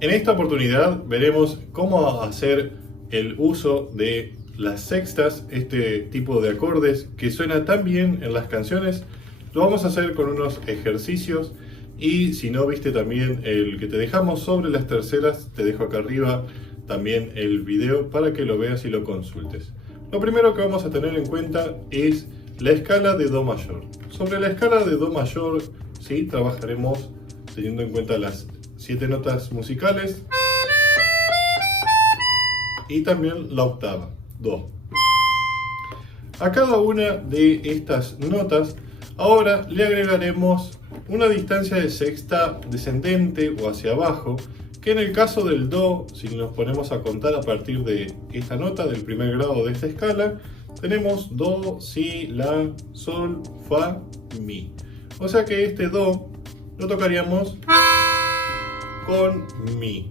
En esta oportunidad veremos cómo hacer el uso de las sextas, este tipo de acordes que suena tan bien en las canciones. Lo vamos a hacer con unos ejercicios y si no viste también el que te dejamos sobre las terceras, te dejo acá arriba también el video para que lo veas y lo consultes. Lo primero que vamos a tener en cuenta es la escala de Do mayor. Sobre la escala de Do mayor, ¿sí? Trabajaremos teniendo en cuenta las 7 notas musicales y también la octava, Do. A cada una de estas notas ahora le agregaremos una distancia de sexta descendente o hacia abajo, que en el caso del Do, si nos ponemos a contar a partir de esta nota, del primer grado de esta escala, tenemos Do, Si, La, Sol, Fa, Mi. O sea que este Do lo tocaríamos con Mi.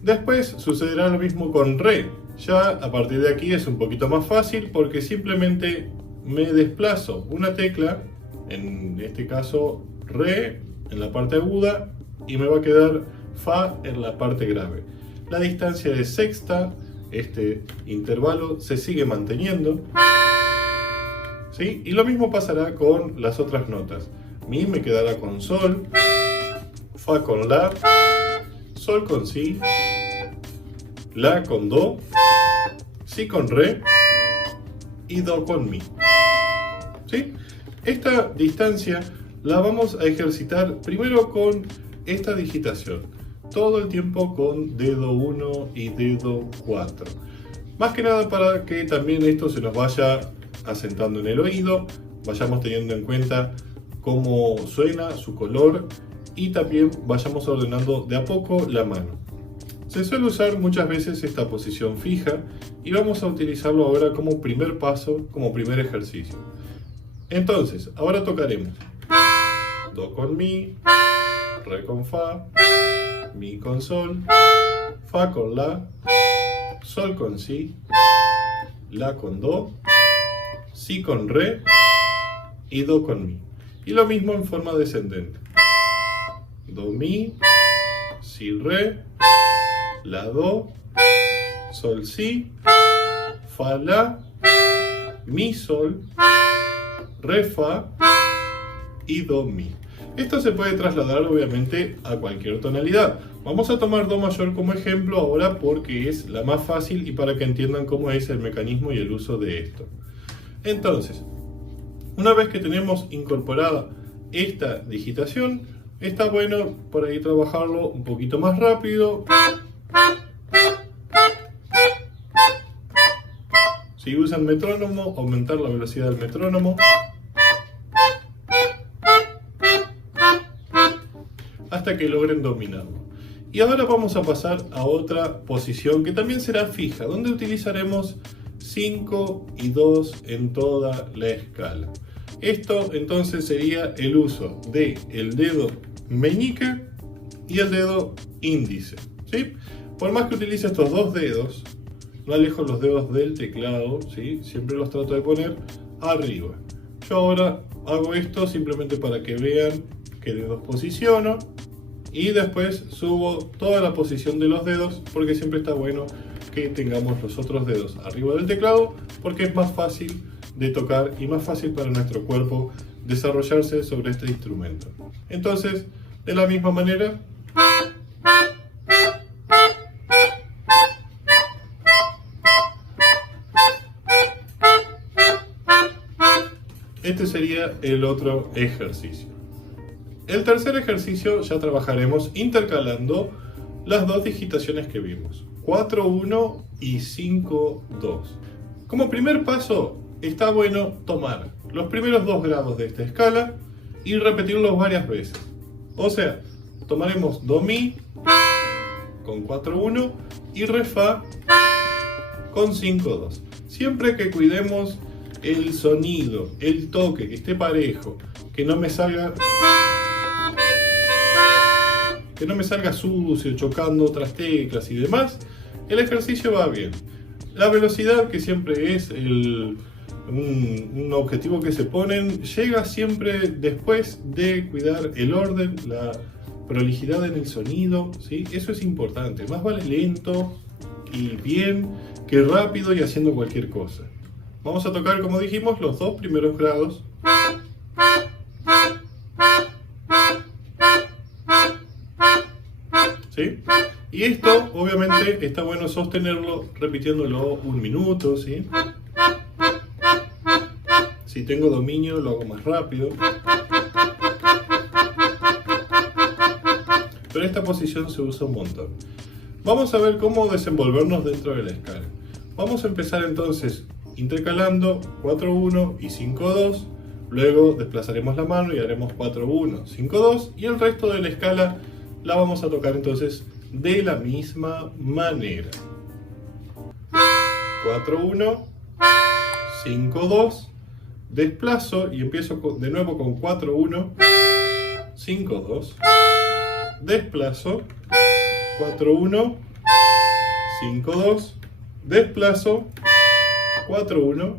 Después sucederá lo mismo con Re. Ya a partir de aquí es un poquito más fácil porque simplemente me desplazo una tecla, en este caso Re en la parte aguda y me va a quedar Fa en la parte grave. La distancia de sexta, este intervalo, se sigue manteniendo, ¿sí? Y lo mismo pasará con las otras notas. Mi me quedará con Sol, Fa con La, Sol con Si, La con Do, Si con Re y Do con Mi. ¿Sí? Esta distancia la vamos a ejercitar primero con esta digitación, todo el tiempo con dedo 1 y dedo 4. Más que nada para que también esto se nos vaya asentando en el oído, vayamos teniendo en cuenta cómo suena, su color y también vayamos ordenando de a poco la mano. Se suele usar muchas veces esta posición fija y vamos a utilizarlo ahora como primer paso, como primer ejercicio. Entonces, ahora tocaremos Do con Mi, Re con Fa, Mi con Sol, Fa con La, Sol con Si, La con Do, Si con Re y Do con Mi. Y lo mismo en forma descendente. Do Mi, Si Re, La Do, Sol Si, Fa La, Mi Sol, Re Fa y Do Mi. Esto se puede trasladar obviamente a cualquier tonalidad. Vamos a tomar Do mayor como ejemplo ahora porque es la más fácil y para que entiendan cómo es el mecanismo y el uso de esto. Entonces, una vez que tenemos incorporada esta digitación, está bueno por ahí trabajarlo un poquito más rápido. Si usan metrónomo, aumentar la velocidad del metrónomo hasta que logren dominarlo. Y ahora vamos a pasar a otra posición que también será fija, donde utilizaremos 5 y 2 en toda la escala. Esto entonces sería el uso del dedo meñique y el dedo índice, ¿sí? Por más que utilice estos dos dedos, no alejo los dedos del teclado, ¿sí? Siempre los trato de poner arriba. Yo ahora hago esto simplemente para que vean qué dedos posiciono y después subo toda la posición de los dedos porque siempre está bueno que tengamos los otros dedos arriba del teclado porque es más fácil de tocar y más fácil para nuestro cuerpo desarrollarse sobre este instrumento. Entonces, de la misma manera, este sería el otro ejercicio. El tercer ejercicio ya trabajaremos intercalando las dos digitaciones que vimos, 4-1 y 5-2. Como primer paso, está bueno tomar los primeros 2 grados de esta escala y repetirlos varias veces. O sea, tomaremos Do Mi con 4-1 y Re Fa con 5-2. Siempre que cuidemos el sonido, el toque, que esté parejo, que no me salga sucio, chocando otras teclas y demás, el ejercicio va bien. La velocidad, que siempre es un objetivo que se ponen, llega siempre después de cuidar el orden, prolijidad en el sonido, ¿sí? Eso es importante. Más vale lento y bien que rápido y haciendo cualquier cosa. Vamos a tocar, como dijimos, los dos primeros grados. ¿Sí? Y esto, obviamente, está bueno sostenerlo repitiéndolo 1 minuto, ¿sí? Si tengo dominio, lo hago más rápido. Pero esta posición se usa un montón. Vamos a ver cómo desenvolvernos dentro de la escala. Vamos a empezar entonces intercalando 4-1 y 5-2. Luego desplazaremos la mano y haremos 4-1, 5-2. Y el resto de la escala la vamos a tocar entonces de la misma manera. 4-1, 5-2. Desplazo y empiezo de nuevo con 4-1, 5-2. Desplazo, 4-1, 5-2. Desplazo, 4-1,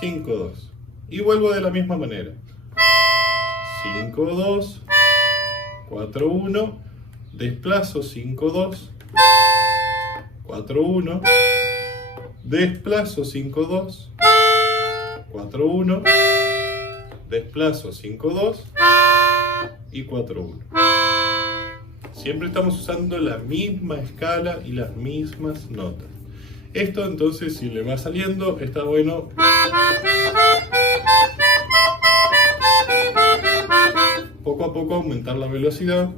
5-2. Y vuelvo de la misma manera. 5-2, 4-1. Desplazo, 5-2. 4-1. Desplazo, 5-2. 4-1, desplazo 5-2 y 4-1. Siempre estamos usando la misma escala y las mismas notas. Esto entonces, si le va saliendo, está bueno poco a poco aumentar la velocidad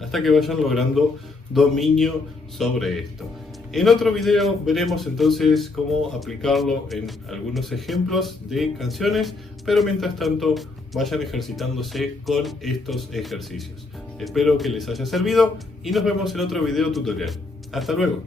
hasta que vayan logrando dominio sobre esto. En otro video veremos entonces cómo aplicarlo en algunos ejemplos de canciones, pero mientras tanto vayan ejercitándose con estos ejercicios. Espero que les haya servido y nos vemos en otro video tutorial. Hasta luego.